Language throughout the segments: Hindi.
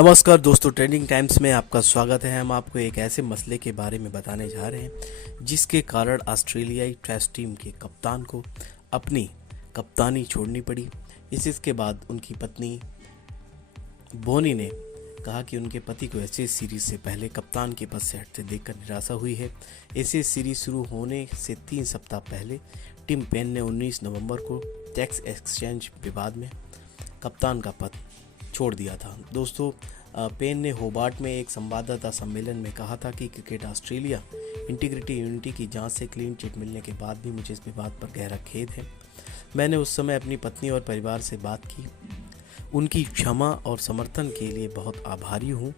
नमस्कार दोस्तों, ट्रेंडिंग टाइम्स में आपका स्वागत है। हम आपको एक ऐसे मसले के बारे में बताने जा रहे हैं जिसके कारण ऑस्ट्रेलियाई टेस्ट टीम के कप्तान को अपनी कप्तानी छोड़नी पड़ी। इसके बाद उनकी पत्नी बोनी ने कहा कि उनके पति को एशेज सीरीज से पहले कप्तान के पद से हटते देखकर निराशा हुई है। एशेज सीरीज शुरू होने से 3 सप्ताह पहले टिम पेन ने 19 नवंबर को टैक्स एक्सचेंज विवाद में कप्तान का पद छोड़ दिया था। दोस्तों, पेन ने होबार्ट में एक संवाददाता सम्मेलन में कहा था कि क्रिकेट ऑस्ट्रेलिया इंटीग्रिटी यूनिटी की जांच से क्लीन चिट मिलने के बाद भी मुझे इस विवाद पर गहरा खेद है। मैंने उस समय अपनी पत्नी और परिवार से बात की, उनकी क्षमा और समर्थन के लिए बहुत आभारी हूँ।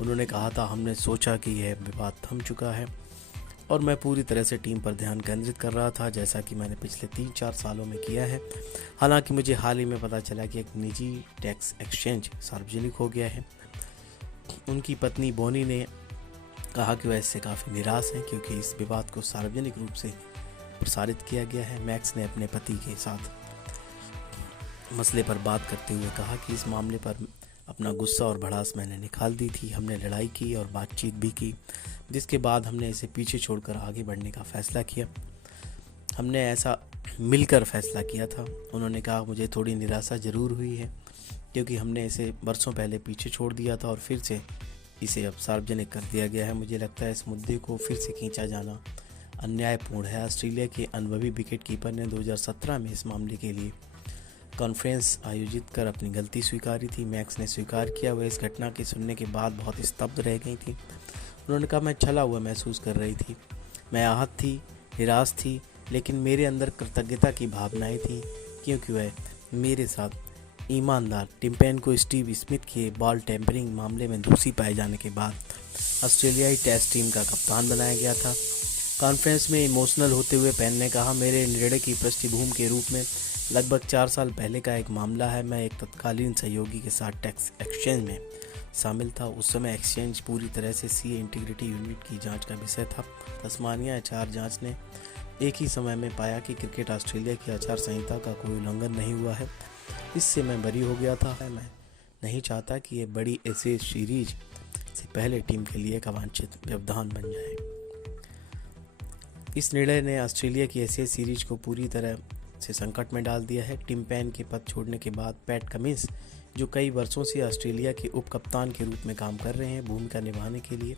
उन्होंने कहा था, हमने सोचा कि यह विवाद थम चुका है और मैं पूरी तरह से टीम पर ध्यान केंद्रित कर रहा था, जैसा कि मैंने पिछले 3-4 सालों में किया है। हालांकि मुझे हाल ही में पता चला कि एक निजी टैक्स एक्सचेंज सार्वजनिक हो गया है। उनकी पत्नी बोनी ने कहा कि वह इससे काफ़ी निराश हैं क्योंकि इस विवाद को सार्वजनिक रूप से प्रसारित किया गया है। मैक्स ने अपने पति के साथ मसले पर बात करते हुए कहा कि इस मामले पर अपना गुस्सा और भड़ास मैंने निकाल दी थी। हमने लड़ाई की और बातचीत भी की, जिसके बाद हमने इसे पीछे छोड़कर आगे बढ़ने का फैसला किया। हमने ऐसा मिलकर फैसला किया था। उन्होंने कहा, मुझे थोड़ी निराशा ज़रूर हुई है क्योंकि हमने इसे बरसों पहले पीछे छोड़ दिया था और फिर से इसे अब सार्वजनिक कर दिया गया है। मुझे लगता है इस मुद्दे को फिर से खींचा जाना अन्यायपूर्ण है। ऑस्ट्रेलिया के अनुभवी विकेट कीपर ने 2017 में इस मामले के लिए कॉन्फ्रेंस आयोजित कर अपनी गलती स्वीकारी थी। मैक्स ने स्वीकार किया। वह इस घटना के सुनने के बाद बहुत स्तब्ध रह गई थी। उन्होंने कहा, मैं छला हुआ महसूस कर रही थी। मैं आहत थी, निराश थी, लेकिन मेरे अंदर कृतज्ञता की भावनाएं थी क्योंकि वह मेरे साथ ईमानदार। टिम पेन को स्टीव स्मिथ के बॉल टेम्परिंग मामले में दोषी पाए जाने के बाद ऑस्ट्रेलियाई टेस्ट टीम का कप्तान बनाया गया था। कॉन्फ्रेंस में इमोशनल होते हुए पेन ने कहा, मेरे निर्णय की पृष्ठभूमि के रूप में लगभग 4 साल पहले का एक मामला है। मैं एक तत्कालीन सहयोगी के साथ टैक्स एक्सचेंज में शामिल था। उस समय एक्सचेंज पूरी तरह से सीए इंटीग्रिटी यूनिट की जांच का विषय था। तस्मानिया एचआर जांच ने एक ही समय में पाया कि क्रिकेट ऑस्ट्रेलिया की आचार संहिता का कोई उल्लंघन नहीं हुआ है। इससे मैं बरी हो गया था। मैं नहीं चाहता कि ये बड़ी एशेज सीरीज से पहले टीम के लिए एक अवांछित व्यवधान बन जाए। इस निर्णय ने ऑस्ट्रेलिया की एशेज सीरीज को पूरी तरह से संकट में डाल दिया है। टिम पेन के पद छोड़ने के बाद पैट कमिंस, जो कई वर्षों से ऑस्ट्रेलिया के उप कप्तान के रूप में काम कर रहे हैं, भूमिका निभाने के लिए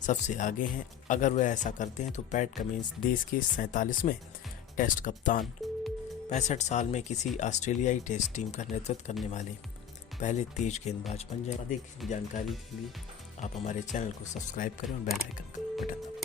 सबसे आगे हैं। अगर वह ऐसा करते हैं तो पैट कमिंस देश के 47वें टेस्ट कप्तान 65 साल में किसी ऑस्ट्रेलियाई टेस्ट टीम का नेतृत्व करने वाले पहले तेज गेंदबाज बन जाए। अधिक जानकारी के लिए आप हमारे चैनल को सब्सक्राइब करें और बेल आइकन का बटन दबाएं।